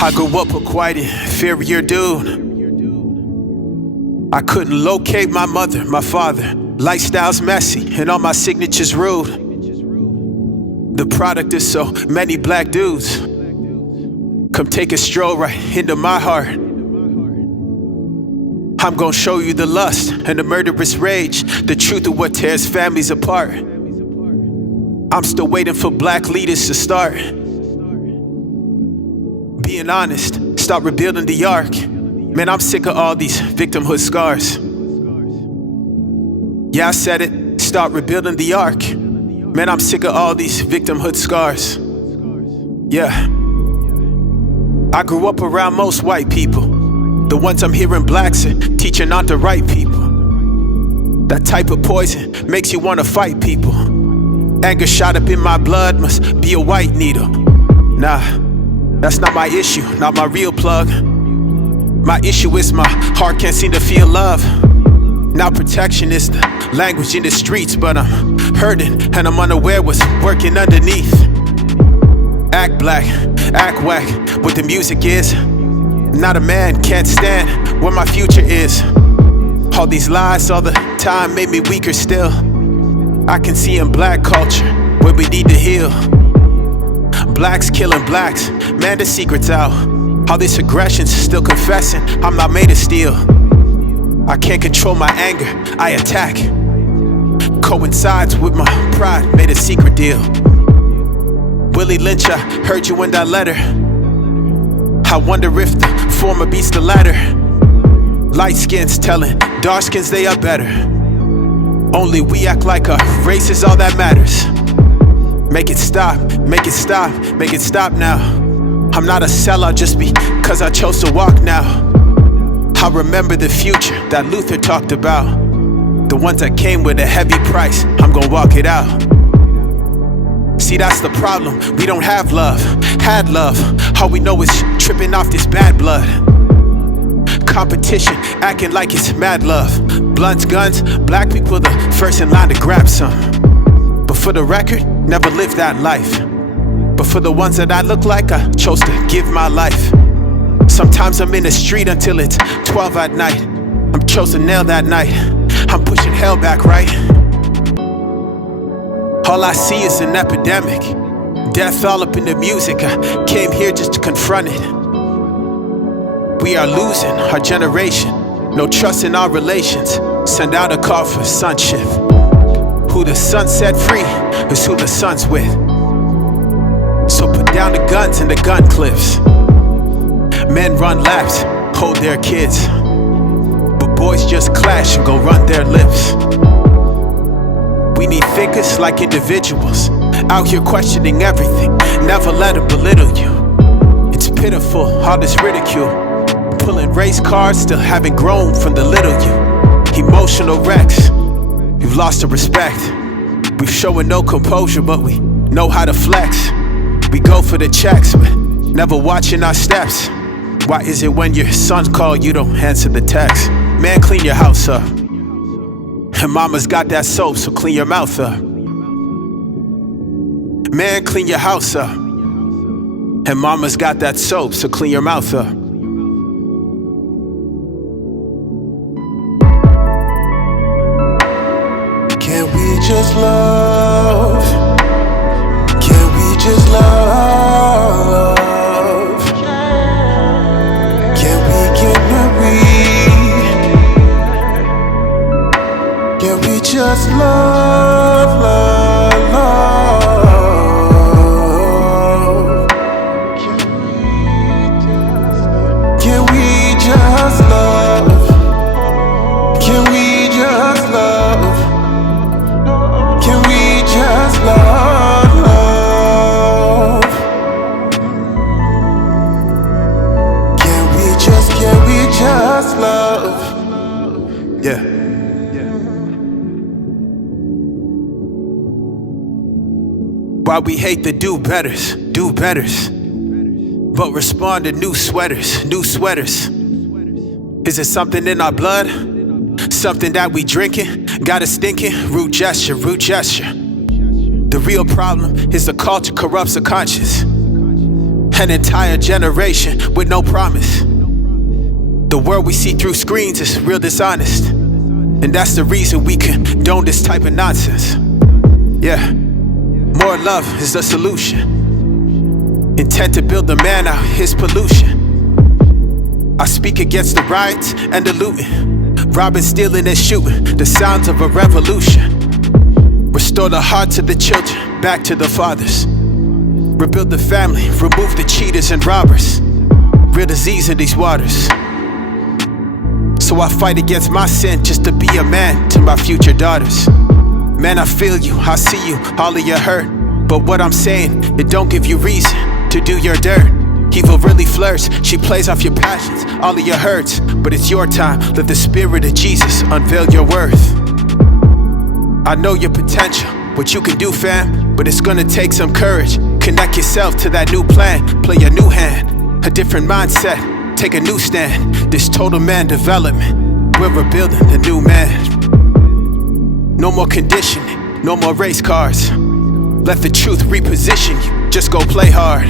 I grew up a quite inferior dude. I couldn't locate my mother, my father. Lifestyle's messy and all my signatures rude. The product of so many black dudes. Come take a stroll right into my heart. I'm gonna show you the lust and the murderous rage, the truth of what tears families apart. I'm still waiting for black leaders to start being honest, start rebuilding the ark. Man, I'm sick of all these victimhood scars. Yeah, I said it, start rebuilding the ark. Man, I'm sick of all these victimhood scars. Yeah. I grew up around most white people. The ones I'm hearing blacks are teaching not the right people. That type of poison makes you wanna fight people. Anger shot up in my blood must be a white needle. Nah, that's not my issue, not my real plug. My issue is my heart can't seem to feel love. Now protection is the language in the streets, but I'm hurting and I'm unaware what's working underneath. Act black, act whack, what the music is. Not a man, can't stand where my future is. All these lies all the time made me weaker still. I can see in black culture where we need to heal. Blacks killing blacks, man, the secret's out. All this aggression's still confessing, I'm not made of steel. I can't control my anger, I attack. Coincides with my pride, made a secret deal. Willie Lynch, I heard you in that letter. I wonder if the former beats the latter. Light skins telling dark skins they are better. Only we act like our race is all that matters. Make it stop, make it stop, make it stop now. I'm not a sellout just because I chose to walk now. I remember the future that Luther talked about. The ones that came with a heavy price, I'm gonna walk it out. See, that's the problem, we don't have love, had love. All we know is tripping off this bad blood. Competition, acting like it's mad love. Blunts, guns, black people the first in line to grab some. But for the record, never lived that life. But for the ones that I look like, I chose to give my life. Sometimes I'm in the street until it's 12 at night. I'm chose to nail that night. I'm pushing hell back, right? All I see is an epidemic. Death all up in the music. I came here just to confront it. We are losing our generation. No trust in our relations. Send out a call for sonship. Who the sun set free is who the sun's with. So put down the guns and the gun cliffs. Men run laps, hold their kids. But boys just clash and go run their lips. We need thinkers like individuals. Out here questioning everything. Never let them belittle you. It's pitiful, all this ridicule. Pulling race cards, still haven't grown from the little you. Emotional wrecks, you've lost the respect. We've showing no composure, but we know how to flex. We go for the checks, but never watching our steps. Why is it when your sons call, you don't answer the text? Man, clean your house up. And mama's got that soap, so clean your mouth up. Man, clean your house up. And mama's got that soap, so clean your mouth up. Can we just love? Can we just love? Can we get married? Can we just love, love, love? Can we just love? Can we just love? Can we just love, love? Can we just love? Yeah. Why we hate the do-betters, but respond to new sweaters. Is it something in our blood? Something that we drinking? Got us thinking? Rude gesture. The real problem is the culture corrupts the conscience. An entire generation with no promise. The world we see through screens is real dishonest, and that's the reason we condone this type of nonsense. Yeah, more love is the solution. Intent to build the man out, his pollution. I speak against the riots and the looting, robbing, stealing, and shooting, the sounds of a revolution. Restore the hearts of the children back to the fathers. Rebuild the family, remove the cheaters and robbers. Real disease in these waters. So I fight against my sin just to be a man to my future daughters. Man, I feel you, I see you, all of your hurt. But what I'm saying, it don't give you reason to do your dirt. Evil really flirts, she plays off your passions, all of your hurts. But it's your time, let the spirit of Jesus unveil your worth. I know your potential, what you can do, fam, but it's gonna take some courage. Connect yourself to that new plan, play a new hand, a different mindset, take a new stand. This total man development, we're rebuilding the new man. No more conditioning, no more race cars. Let the truth reposition you, just go play hard.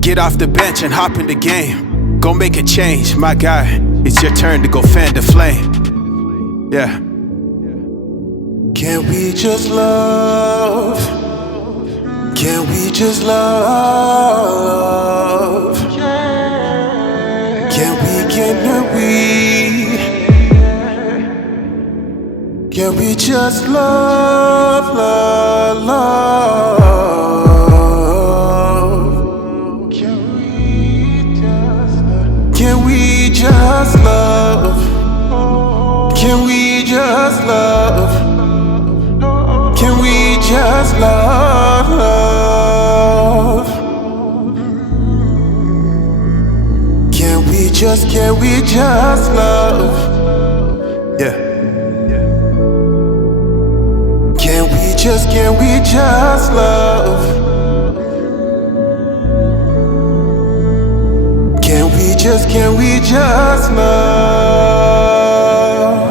Get off the bench and hop in the game. Go make a change, my guy, it's your turn to go fan the flame. Yeah. Can we just love? Can we just love? Can we just love, love, love? Can we just love? Can we just love? Can we just love, love? Can we just love? Yeah. Can we just love? Can we just love?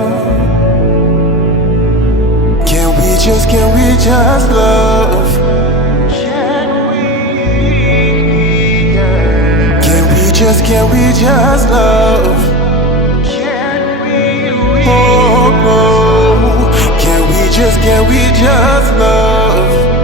Can we just love? Can we just love? Oh, oh. Can we just love?